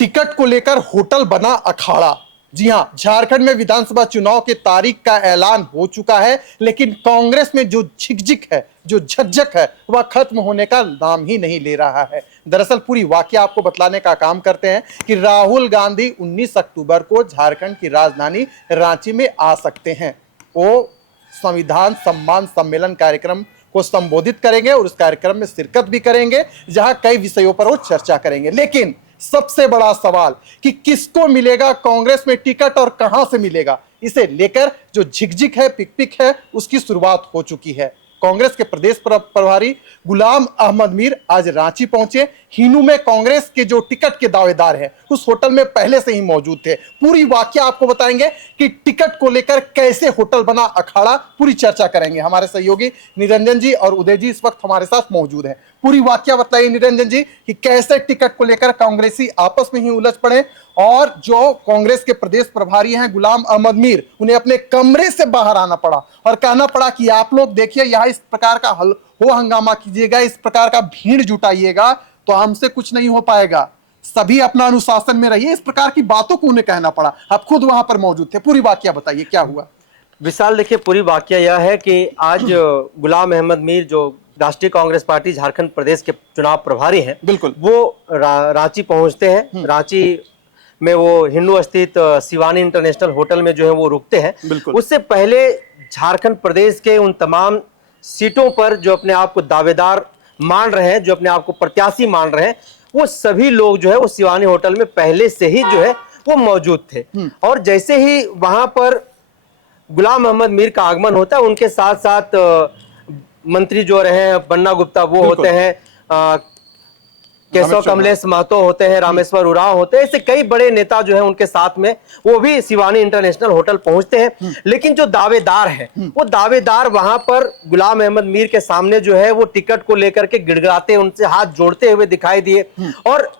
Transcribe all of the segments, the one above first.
Ticket को लेकर hotel बना अखाड़ा। जी हां, झारखंड में विधानसभा चुनाव की तारीख का ऐलान हो चुका है, लेकिन कांग्रेस में जो झिकझिक है, जो झकझक है, वह खत्म होने का नाम ही नहीं ले रहा है। दरअसल पूरी वाकया आपको बतलाने का काम करते हैं कि राहुल गांधी 19 अक्टूबर को झारखंड की राजधानी रांची में आ सकते हैं। वो संविधान सम्मान सम्मेलन कार्यक्रम को संबोधित करेंगे और उस कार्यक्रम में शिरकत भी करेंगे, जहां कई विषयों पर वो चर्चा करेंगे। लेकिन सबसे बड़ा सवाल कि किसको मिलेगा कांग्रेस में टिकट और कहां से मिलेगा, इसे लेकर जो झिकझिक है, पिक है, उसकी शुरुआत हो चुकी है। कांग्रेस के प्रदेश प्रभारी गुलाम अहमद मीर आज रांची पहुंचे। हिनू में कांग्रेस के जो टिकट के दावेदार हैं, उस होटल में पहले से ही मौजूद थे। पूरी वाकया आपको बताएंगे कि टिकट को लेकर कैसे होटल बना अखाड़ा, पूरी चर्चा करेंगे। हमारे सहयोगी निरंजन जी और उदय जी इस वक्त हमारे साथ मौजूद हैं। पूरी वाकया बताइए निरंजन जी कि कैसे टिकट को लेकर कांग्रेसी आपस में ही उलझ पड़े और जो कांग्रेस के प्रदेश प्रभारी हैं गुलाम अहमद मीर, उन्हें अपने कमरे से बाहर आना पड़ा और कहना पड़ा कि आप लोग देखिए, यहाँ इस प्रकार का हो हंगामा कीजिएगा, इस प्रकार का भीड़ जुटाइएगा तो हमसे कुछ नहीं हो पाएगा, सभी अपना अनुशासन में रहिए। इस प्रकार की बातों को उन्हें कहना पड़ा। आप खुद वहां पर मौजूद थे, पूरी वाकया बताइए क्या हुआ। विशाल, देखिए पूरी वाकया यह है कि आज गुलाम अहमद मीर जो राष्ट्रीय कांग्रेस पार्टी झारखंड प्रदेश के चुनाव प्रभारी हैं, बिल्कुल वो रांची पहुंचते हैं। रांची में वो हिंदू स्थित शिवानी इंटरनेशनल होटल में जो है वो रुकते हैं। उससे पहले झारखंड प्रदेश के उन तमाम सीटों पर जो अपने आप को दावेदार मान रहे हैं, जो अपने आप को प्रत्याशी मान रहे हैं, वो सभी लोग जो है वो शिवानी होटल में पहले से ही जो है वो मौजूद थे। और जैसे ही वहां पर गुलाम अहमद मीर का आगमन होता है, उनके साथ साथ मंत्री जो रहे हैं बन्ना गुप्ता वो होते हैं, केशव कमलेश महतो होते हैं, रामेश्वर उरांव होते हैं, ऐसे कई बड़े नेता जो हैं उनके साथ में वो भी शिवानी इंटरनेशनल होटल पहुंचते हैं। लेकिन जो दावेदार है, वो दावेदार वहां पर गुलाम अहमद मीर के सामने जो है वो टिकट को लेकर के गिड़गिड़ाते, उनसे हाथ जोड़ते हुए दिखाई दिए। और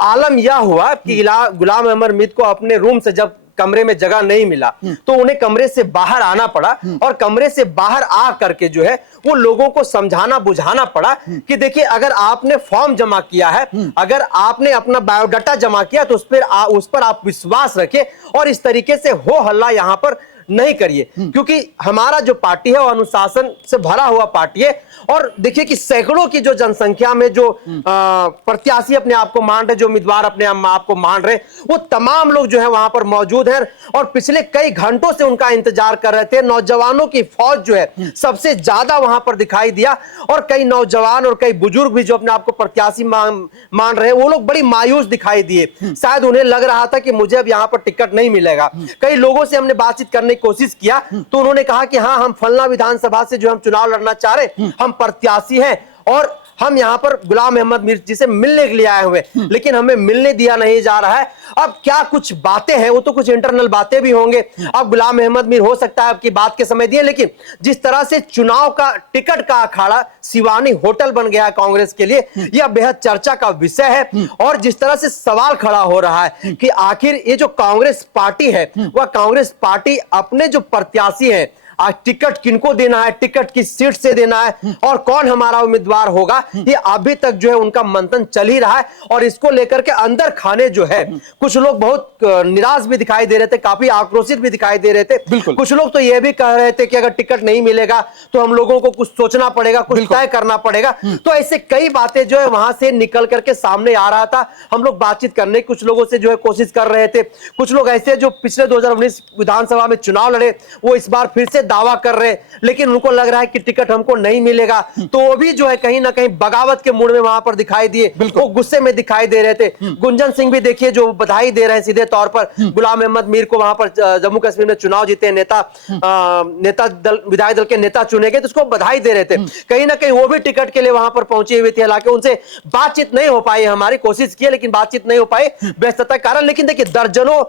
आलम यह हुआ कि गुलाम अहमद मीर को अपने रूम से जब कमरे में जगह नहीं मिला तो उन्हें कमरे से बाहर आना पड़ा और कमरे से बाहर आ करके जो है वो लोगों को समझाना बुझाना पड़ा कि देखिए, अगर आपने फॉर्म जमा किया है, अगर आपने अपना बायोडाटा जमा किया तो उस पर आप विश्वास रखें और इस तरीके से हो हल्ला यहां पर नहीं करिए, क्योंकि हमारा जो पार्टी है वो अनुशासन से भरा हुआ पार्टी है। और देखिए कि सैकड़ों की जो जनसंख्या में जो प्रत्याशी अपने आप को मान रहे, जो उम्मीदवार अपने आप को मान रहे, वो तमाम लोग जो है वहां पर मौजूद हैं और पिछले कई घंटों से उनका इंतजार कर रहे थे। नौजवानों की फौज जो है सबसे ज्यादा वहां पर दिखाई दिया और कई नौजवान और कई बुजुर्ग भी जो अपने आप को प्रत्याशी मान रहे, वो लोग बड़ी मायूस दिखाई दिए। शायद उन्हें लग रहा था कि मुझे अब यहां पर टिकट नहीं मिलेगा। कई लोगों से हमने बातचीत करने की कोशिश किया तो उन्होंने कहा कि हाँ, हम फलना विधानसभा से जो हम चुनाव लड़ना चाह रहे, हम प्रत्याशी हैं और हम यहां पर गुलाम अहमद मीर जी से मिलने के लिए आए हुए, लेकिन हमें मिलने दिया नहीं जा रहा है। अब क्या कुछ बातें हैं, वो तो कुछ इंटरनल बातें भी होंगे। अब गुलाम अहमद मीर हो सकता है आपकी बात के समय दिए, लेकिन जिस तरह से चुनाव का टिकट का अखाड़ा शिवानी होटल बन गया है कांग्रेस के लिए, यह बेहद चर्चा का विषय है। और जिस तरह से सवाल खड़ा हो रहा है कि आखिर ये जो कांग्रेस पार्टी है, वह कांग्रेस पार्टी अपने जो प्रत्याशी है, आज टिकट किनको देना है, टिकट किस सीट से देना है और कौन हमारा उम्मीदवार होगा, ये अभी तक जो है उनका मंथन चल ही रहा है। और इसको लेकर के अंदर खाने जो है, कुछ लोग बहुत निराश भी दिखाई दे रहे थे, काफी आक्रोशित भी दिखाई दे रहे थे। कुछ लोग तो यह भी कह रहे थे कि अगर टिकट नहीं मिलेगा तो हम लोगों को कुछ सोचना पड़ेगा, कुछ तय करना पड़ेगा। तो ऐसे कई बातें जो है वहां से निकल करके सामने आ रहा था। हम लोग बातचीत करने की कुछ लोगों से जो है कोशिश कर रहे थे। कुछ लोग ऐसे जो पिछले 2019 विधानसभा में चुनाव लड़े, वो इस बार फिर से दावा कर रहे, लेकिन उनको लग रहा है कि टिकट हमको नहीं मिलेगा, तो वो भी जो है कहीं ना कहीं बगावत के मूड में वहां पर दिखाई दिए, वो गुस्से में दिखाई दे रहे थे। गुंजन सिंह भी देखिए जो बधाई दे रहे हैं सीधे तौर पर गुलाम अहमद मीर को, वहां पर जम्मू कश्मीर में चुनाव जीते नेता दल, विधायक दल के नेता चुने गए, तो उसको बधाई दे रहे थे। कहीं ना कहीं वो भी टिकट के लिए वहां पर पहुंचे हुए थे। हालांकि उनसे बातचीत नहीं हो पाई, हमारी कोशिश की लेकिन बातचीत नहीं हो पाई व्यस्तता के कारण। लेकिन देखिए दर्जनों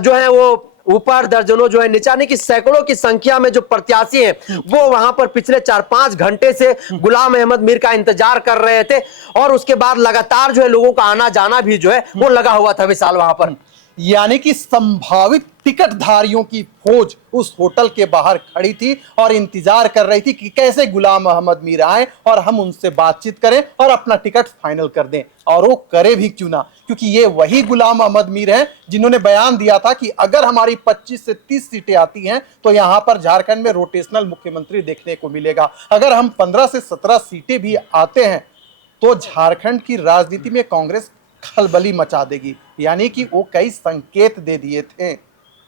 जो है वो ऊपर, दर्जनों जो है नीचा, नहीं कि सैकड़ों की संख्या में जो प्रत्याशी हैं वो वहां पर पिछले 4-5 घंटे से गुलाम अहमद मीर का इंतजार कर रहे थे और उसके बाद लगातार जो है लोगों का आना जाना भी जो है वो लगा हुआ था विशाल वहां पर। यानी कि संभावित टिकटधारियों की फौज उस होटल के बाहर खड़ी थी और इंतजार कर रही थी कि कैसे गुलाम अहमद मीर आए और हम उनसे बातचीत करें और अपना टिकट फाइनल कर दें। और वो करे भी क्यों ना, क्योंकि ये वही गुलाम अहमद मीर हैं जिन्होंने बयान दिया था कि अगर हमारी 25 से 30 सीटें आती हैं तो यहां पर झारखंड में रोटेशनल मुख्यमंत्री देखने को मिलेगा। अगर हम 15 से 17 सीटें भी आते हैं तो झारखंड की राजनीति में कांग्रेस खलबली मचा देगी। यानी कि वो कई संकेत दे दिए थे।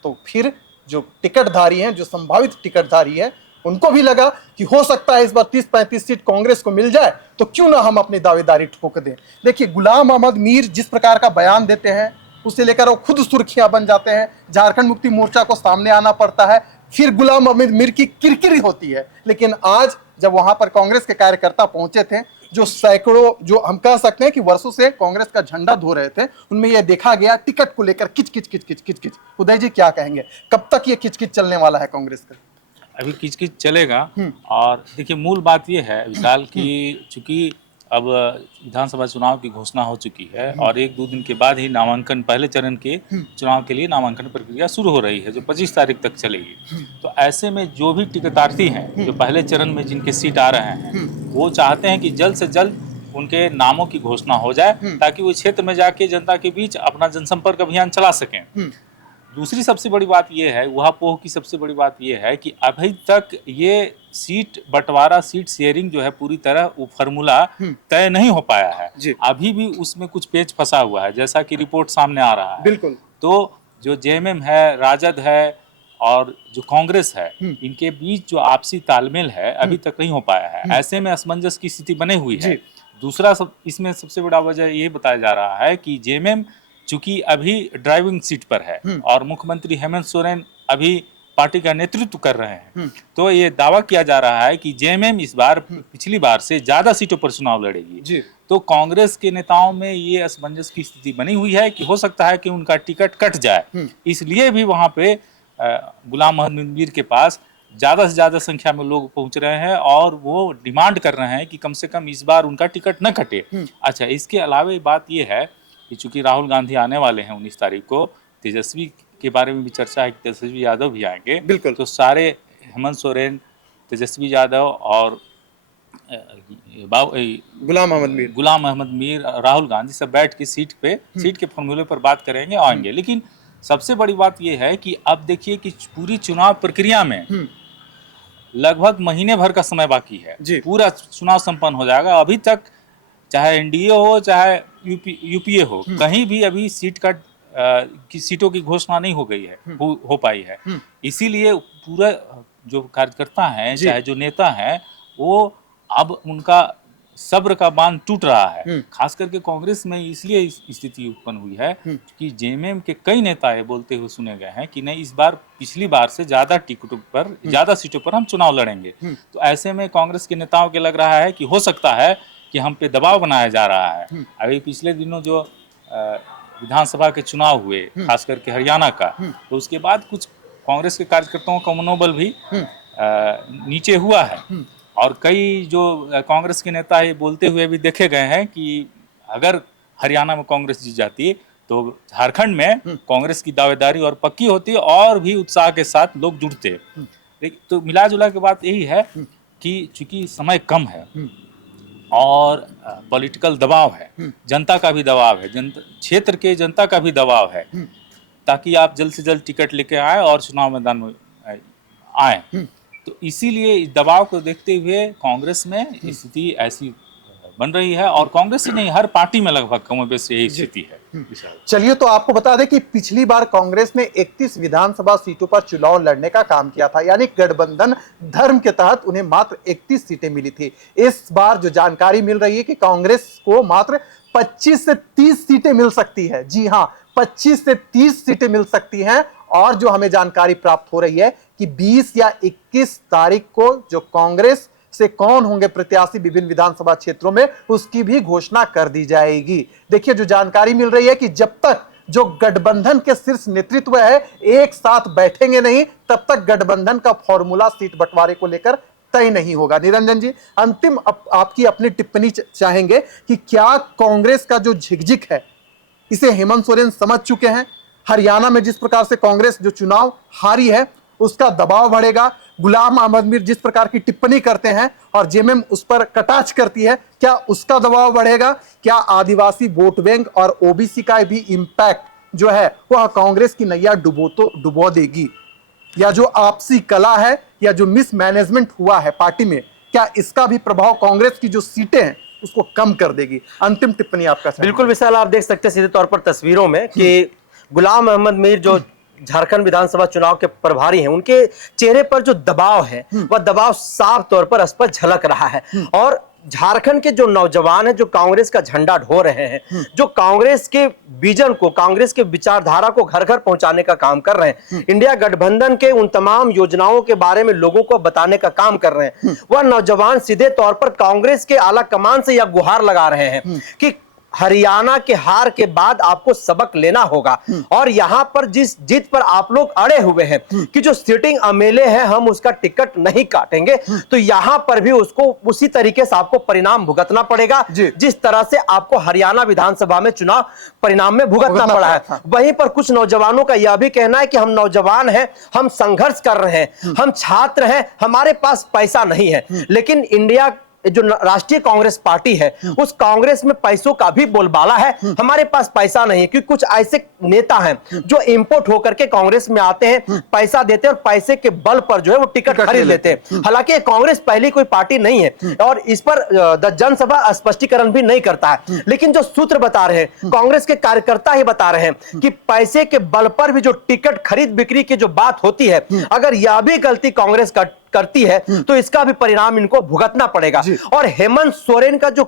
तो फिर जो टिकटधारी हैं, जो संभावित टिकटधारी हैं, उनको भी लगा कि हो सकता है इस बार 30-35 सीट कांग्रेस को मिल जाए, तो क्यों ना हम अपनी दावेदारी ठोक दें। देखिए, गुलाम अहमद मीर जिस प्रकार का बयान देते हैं उसे लेकर वो खुद सुर्खियां बन जाते हैं। झारखंड मुक्ति मोर्चा को सामने आना पड़ता है, फिर गुलाम अहमद मीर की किरकिरी होती है। लेकिन आज जब वहां पर कांग्रेस के कार्यकर्ता पहुंचे थे, जो सैकड़ों, जो हम कह सकते हैं कि वर्षों से कांग्रेस का झंडा धो रहे थे, उनमें यह देखा गया टिकट को लेकर किच किच किच किच किच किच। उदय जी क्या कहेंगे, कब तक ये किच किच चलने वाला है कांग्रेस का? अभी किचकिच चलेगा। और देखिए, मूल बात यह है विशाल की चूंकि अब विधानसभा चुनाव की घोषणा हो चुकी है और 1-2 दिन के बाद ही नामांकन, पहले चरण के चुनाव के लिए नामांकन प्रक्रिया शुरू हो रही है, जो 25 तारीख तक चलेगी। तो ऐसे में जो भी टिकटार्थी हैं, जो पहले चरण में जिनके सीट आ रहे हैं, वो चाहते हैं कि जल्द से जल्द उनके नामों की घोषणा हो जाए ताकि वो क्षेत्र में जाके जनता के बीच अपना जनसंपर्क अभियान चला सकें। दूसरी सबसे बड़ी बात यह है, वहापोह की सबसे बड़ी बात यह है कि अभी तक ये सीट बंटवारा, सीट शेयरिंग जो है, पूरी तरह वो फार्मूला तय नहीं हो पाया है। अभी भी उसमें कुछ पेच फंसा हुआ है, जैसा कि रिपोर्ट सामने आ रहा है। बिल्कुल। तो जो जेएमएम है, राजद है और जो कांग्रेस है, इनके बीच जो आपसी तालमेल है अभी तक नहीं हो पाया है। ऐसे में असमंजस की स्थिति बनी हुई है। दूसरा इसमें सबसे बड़ा वजह ये बताया जा रहा है कि जेएमएम चूंकि अभी ड्राइविंग सीट पर है और मुख्यमंत्री हेमंत सोरेन अभी पार्टी का नेतृत्व कर रहे हैं, तो ये दावा किया जा रहा है कि जेएमएम इस बार पिछली बार से ज्यादा सीटों पर चुनाव लड़ेगी। तो कांग्रेस के नेताओं में ये असमंजस की स्थिति बनी हुई है कि हो सकता है कि उनका टिकट कट जाए। इसलिए भी वहां पे गुलाम अहमद मीर के पास ज्यादा से ज्यादा संख्या में लोग पहुंच रहे हैं और वो डिमांड कर रहे हैं कि कम से कम इस बार उनका टिकट न कटे। अच्छा, इसके अलावा बात यह है कि चूंकि राहुल गांधी आने वाले हैं 19 तारीख को, तेजस्वी के बारे में भी चर्चा है कि तेजस्वी यादव भी आएंगे। बिल्कुल। तो सारे हेमंत सोरेन, तेजस्वी यादव और गुलाम अहमद मीर, राहुल गांधी सब बैठ के सीट के फॉर्मूले पर बात करेंगे, आएंगे। लेकिन सबसे बड़ी बात यह है कि अब देखिए कि पूरी चुनाव प्रक्रिया में लगभग महीने भर का समय बाकी है, पूरा चुनाव संपन्न हो जाएगा। अभी तक चाहे एनडीए हो चाहे यूपीए हो, कहीं भी अभी सीटों की घोषणा नहीं हो गई है, हो पाई है। इसीलिए पूरा जो कार्यकर्ता हैं, चाहे जो नेता हैं, वो अब उनका सब्र का बांध टूट रहा है। खास करके कांग्रेस में इसलिए स्थिति उत्पन्न हुई है कि जेएमएम के कई नेता ये बोलते हुए सुने गए हैं कि नहीं, इस बार पिछली बार से ज्यादा टिकटों पर, ज्यादा सीटों पर हम चुनाव लड़ेंगे। तो ऐसे में कांग्रेस के नेताओं के लग रहा है कि हो सकता है कि हम पे दबाव बनाया जा रहा है। अभी पिछले दिनों जो विधानसभा के चुनाव हुए, खास करके हरियाणा का, तो उसके बाद कुछ कांग्रेस के कार्यकर्ताओं का मनोबल भी नीचे हुआ है। और कई जो कांग्रेस के नेता ये बोलते हुए भी देखे गए हैं कि अगर हरियाणा में कांग्रेस जीत जाती तो झारखंड में कांग्रेस की दावेदारी और पक्की होती और भी उत्साह के साथ लोग जुड़ते। तो मिला जुला के बात यही है कि चूंकि समय कम है और पॉलिटिकल दबाव है, जनता का भी दबाव है, क्षेत्र के जनता का भी दबाव है, ताकि आप जल्द से जल्द टिकट लेके आए और चुनाव मैदान में आए। तो इसीलिए इस दबाव को देखते हुए कांग्रेस में स्थिति ऐसी बन रही है और कांग्रेस ही नहीं, हर पार्टी में लगभग कम बेशी यही स्थिति है। चलिए, तो आपको बता दें कि पिछली बार कांग्रेस ने 31 विधानसभा सीटों पर चुनाव लड़ने का काम किया था, यानी गठबंधन धर्म के तहत उन्हें मात्र 31 सीटें मिली थी। इस बार जो जानकारी मिल रही है कि कांग्रेस को मात्र 25 से 30 सीटें मिल सकती है। जी हां, 25 से 30 सीटें मिल सकती हैं। और जो हमें जानकारी प्राप्त हो रही है कि 20 या 21 तारीख को जो कांग्रेस से कौन होंगे प्रत्याशी विभिन्न विधानसभा क्षेत्रों में, उसकी भी घोषणा कर दी जाएगी। देखिए, जो जानकारी मिल रही है कि जब तक जो गठबंधन के शीर्ष नेतृत्व है एक साथ बैठेंगे नहीं, तब तक गठबंधन का फॉर्मूला सीट बंटवारे को लेकर तय नहीं होगा। निरंजन जी, अंतिम आपकी अपनी टिप्पणी चाहेंगे कि क्या कांग्रेस का जो झिकझिक है इसे हेमंत सोरेन समझ चुके हैं? हरियाणा में जिस प्रकार से कांग्रेस जो चुनाव हारी है उसका दबाव बढ़ेगा, गुलाम अहमद मीर जिस प्रकार की टिप्पणी करते हैं और जेएमएम उस पर कटाक्ष करती है, क्या उसका दबाव बढ़ेगा? क्या आदिवासी वोट बैंक और ओबीसी का भी इंपैक्ट जो है वह कांग्रेस की नैया डुबो देगी? या जो आपसी कला है या जो मिसमैनेजमेंट हुआ है पार्टी में, क्या इसका भी प्रभाव कांग्रेस की जो सीटें हैं उसको कम कर देगी? अंतिम टिप्पणी आपका। बिल्कुल विशाल, आप देख सकते हैं सीधे तौर पर तस्वीरों में कि गुलाम अहमद मीर जो झारखंड विधानसभा चुनाव के प्रभारी हैं, उनके चेहरे पर जो दबाव है वह दबाव साफ तौर पर स्पष्ट झलक रहा है। और झारखंड के जो नौजवान हैं जो कांग्रेस का झंडा ढो रहे हैं, जो कांग्रेस के विजन को, कांग्रेस के विचारधारा को घर घर पहुंचाने का काम कर रहे हैं, इंडिया गठबंधन के उन तमाम योजनाओं के बारे में लोगों को बताने का काम कर रहे हैं, वह नौजवान सीधे तौर पर कांग्रेस के आला कमान से यह गुहार लगा रहे हैं कि हरियाणा के हार के बाद आपको सबक लेना होगा। और यहां पर जिस जीत पर आप लोग अड़े हुए हैं कि जो सिटिंग एमएलए है हम उसका टिकट नहीं काटेंगे, तो यहां पर भी उसको उसी तरीके से आपको परिणाम भुगतना पड़ेगा जिस तरह से आपको हरियाणा विधानसभा में चुनाव परिणाम में भुगतना पड़ा है। वहीं पर कुछ नौजवानों का यह भी कहना है कि हम नौजवान हैं, हम संघर्ष कर रहे हैं, हम छात्र हैं, हमारे पास पैसा नहीं है। लेकिन इंडिया जो राष्ट्रीय कांग्रेस पार्टी है उस कांग्रेस में पैसों का भी बोलबाला है। हमारे पास पैसा नहीं है क्योंकि कुछ ऐसे नेता हैं जो इंपोर्ट होकर के कांग्रेस में आते हैं, पैसा देते हैं और पैसे के बल पर जो है वो टिकट खरीद लेते हैं। हालांकि कांग्रेस पहली कोई पार्टी नहीं है और इस पर जनसभा स्पष्टीकरण भी नहीं करता है, लेकिन जो सूत्र बता रहे हैं, कांग्रेस के कार्यकर्ता ही बता रहे हैं कि पैसे के बल पर भी जो टिकट खरीद बिक्री की जो बात होती है, अगर यह भी गलती कांग्रेस करती है तो इसका भी परिणाम इनको भुगतना पड़ेगा। और हेमंत सोरेन का जो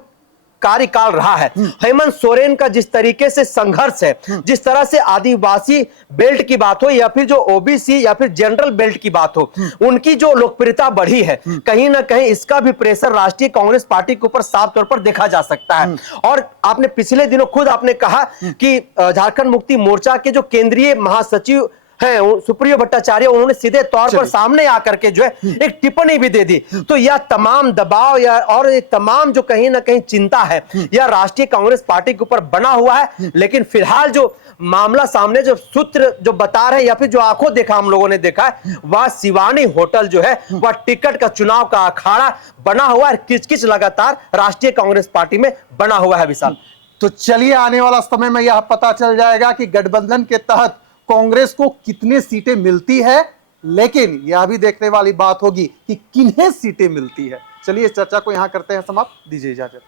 कार्यकाल रहा है, हेमंत सोरेन का जिस तरीके से संघर्ष है, जिस तरह से आदिवासी बेल्ट की बात हो या फिर जो ओबीसी या फिर जनरल बेल्ट की बात हो, उनकी जो लोकप्रियता बढ़ी है, कहीं ना कहीं इसका भी प्रेशर राष्ट्रीय कांग्रेस पार्टी के ऊपर साफ तौर पर देखा जा सकता है। और आपने पिछले दिनों खुद आपने कहा कि झारखंड मुक्ति मोर्चा के जो केंद्रीय महासचिव है सुप्रियो भट्टाचार्य, उन्होंने सीधे तौर पर सामने आकर के जो है एक टिप्पणी भी दे दी। तो यह तमाम दबाव या और ये तमाम जो कहीं ना कहीं चिंता है यह राष्ट्रीय कांग्रेस पार्टी के ऊपर बना हुआ है। लेकिन फिलहाल जो मामला सामने जो सूत्र जो बता रहे हैं या फिर जो आंखों देखा हम लोगों ने देखा है, वह शिवानी होटल जो है वह टिकट का चुनाव का अखाड़ा बना हुआ है। किचकिच लगातार राष्ट्रीय कांग्रेस पार्टी में बना हुआ है विशाल। तो चलिए आने वाला समय में यह पता चल जाएगा कि गठबंधन के तहत कांग्रेस को कितनी सीटें मिलती है, लेकिन यह भी देखने वाली बात होगी कि किन्हें सीटें मिलती है। चलिए इस चर्चा को यहां करते हैं समाप्त, दीजिए इजाजत।